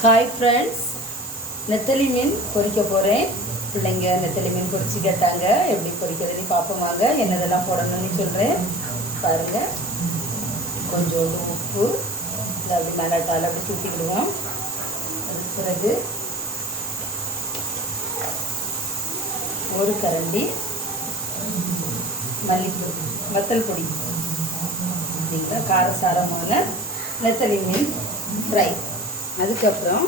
Hi friends, நெத்தலி மீன் பொரிக்க போகிறேன். பிள்ளைங்க நெத்தலி மீன் பொரிச்சு கேட்டாங்க. எப்படி பொரிக்கிறதுன்னு பார்ப்போமாங்க. என்னதெல்லாம் போடணும்னு சொல்கிறேன் பாருங்கள். கொஞ்சோண்டு உப்பு இதை அப்படி மிளகாய் அப்படி தூக்கிக்கிடுவோம். அதுக்கு பிறகு ஒரு கரண்டி மல்லிப்பொடி, வத்தல் பொடி, சரிங்களா, காரசாரமான நெத்தலி மீன் ஃப்ரை. அதுக்கப்புறம்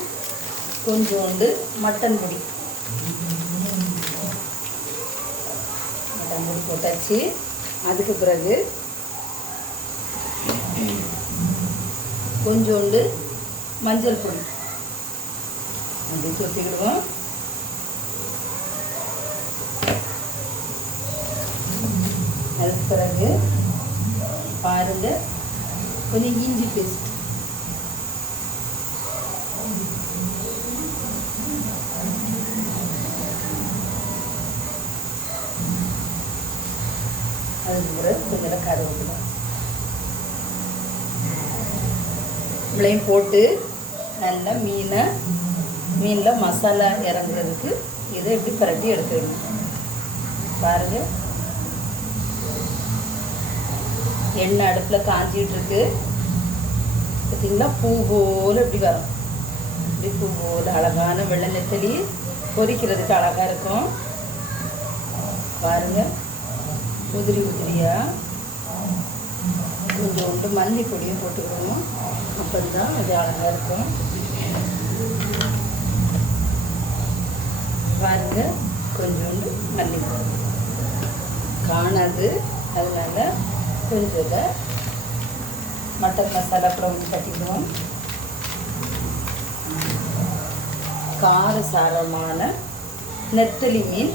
கொஞ்சோண்டு மட்டன் பொடி போட்டாச்சு. அதுக்கு பிறகு கொஞ்சோண்டு மஞ்சள் பொடி அப்படி தொத்திக்கிடுவோம். அதுக்கு பிறகு பாருங்கள், கொஞ்சம் இஞ்சி பேஸ்ட், அதுக்கு பிறகு கொஞ்சம் கருவேப்பிலை இவ்வளையும் போட்டு நல்லா மீனில் மசாலா இறங்குறதுக்கு இதை இப்படி பரட்டி எடுத்துக்கணும். பாருங்கள், எண்ணெய் அடுப்பில் காஞ்சிகிட்ருக்கு. பார்த்திங்களா, பூ போல் இப்படி வரும். இப்படி பூ போல் அழகான வெள்ளை நெத்தலி பொரிக்கிறதுக்கு அழகாக இருக்கும். பாருங்கள், உதிரி உதிரியாக கொஞ்சோண்டு மல்லி பொடியும் போட்டுக்கணும். அப்போதான் அது அழகாக இருக்கும். பாருங்கள், கொஞ்சோண்டு மல்லி காணாது, அதனால கொஞ்சம் மட்டன் மசாலா அப்புறம் வந்து கட்டிடுவோம். காரசாரமான நெத்தலி மீன்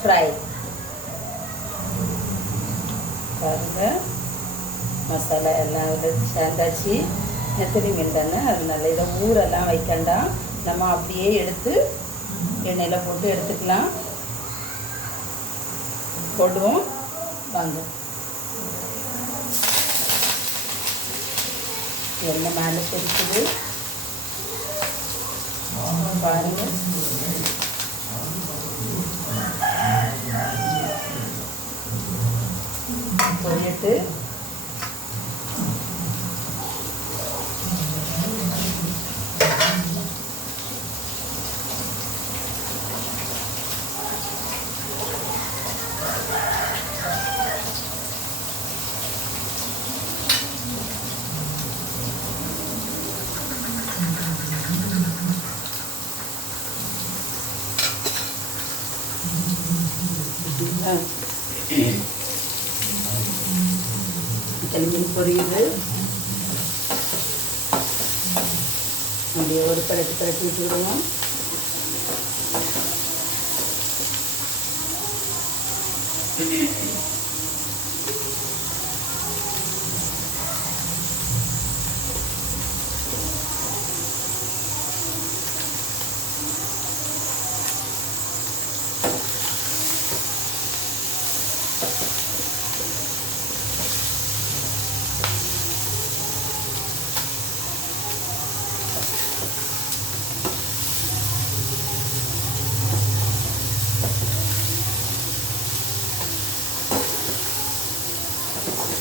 ஃப்ரை. பாருங்கள், மசாலா எல்லாம் சேர்ந்தாச்சு. நெத்தலி மீன் தானே, அதனால இதை ஊரெல்லாம் வைக்கண்டாம். நம்ம அப்படியே எடுத்து எண்ணெயில் போட்டு எடுத்துக்கலாம். போடுவோம் வாங்க. எண்ணெய் மேலே பொரிக்குது பாருங்கள். பொரிட்டு மீன் பொரியுது. அப்படியே ஒரு பரட்டி விட்டுவிடுவோம்.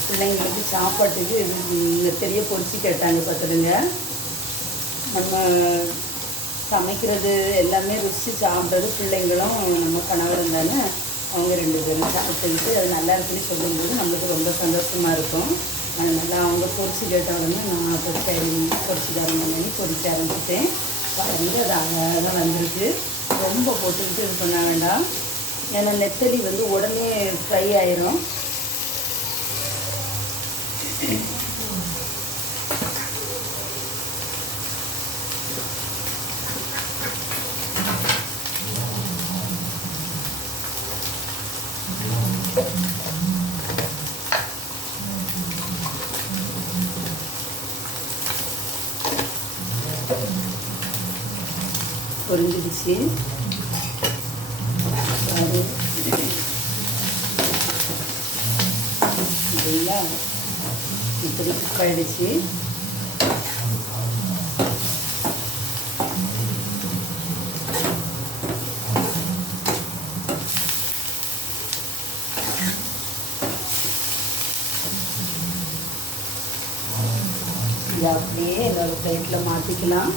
பிள்ளைங்களுக்கு சாப்பாட்டுக்கு இது பெரிய பொரிச்சு கேட்டாங்க. பார்த்துடுங்க, நம்ம சமைக்கிறது எல்லாமே ருசி சாப்பிட்றது பிள்ளைங்களும் நம்ம கணவரும் தானே. அவங்க 2 பேரும் சாப்பிட்டுக்கிட்டு அது நல்லா இருக்குன்னு சொல்லும்போது நம்மளுக்கு ரொம்ப சந்தோஷமாக இருக்கும். அதனால் அவங்க பொரிச்சு கேட்ட உடனே நான் பொரிச்சு தரணும்னு பொரிக்க ஆரம்பிச்சிட்டேன். பாருங்கள், அது அழகாக வந்திருக்கு. ரொம்ப போட்டுக்கிட்டு இது பண்ண வேண்டாம், ஏன்னா நெத்தலி வந்து உடனே ஃப்ரை ஆயிரும். பொரிஞ்சிடுச்சு. சரிங்களா, இப்படி குக் ஆகிடுச்சு. இதை அப்படியே இன்னொரு பிளேட்டில் மாற்றிக்கலாம்.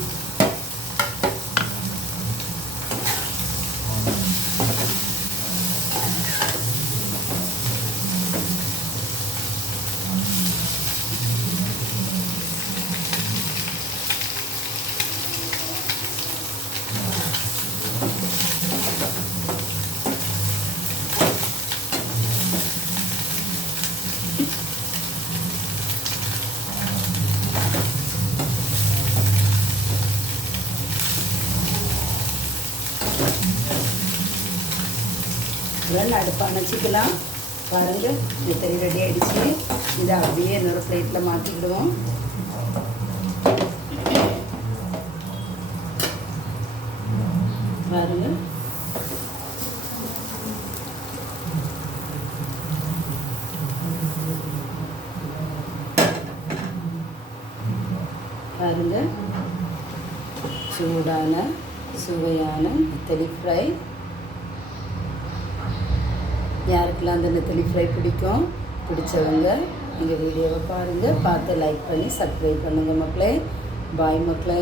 அடுப்பை அணைச்சிக்கலாம். பாருங்கள், நெத்தலி ரெடி ஆகிடுச்சு. இதை அப்படியே இன்னொரு பிளேட்டில் மாற்றிக்கிடுவோம். பாருங்கள், பாருங்கள், சூடான சுவையான நெத்தலி ஃப்ரை. யாருக்கெல்லாம் அந்த நெத்தலி ஃப்ரை பிடிச்சவங்க எங்கள் வீடியோவை பாருங்கள். பார்த்து லைக் பண்ணி சப்ஸ்கிரைப் பண்ணுங்கள் மக்களே. பாய் மக்களே.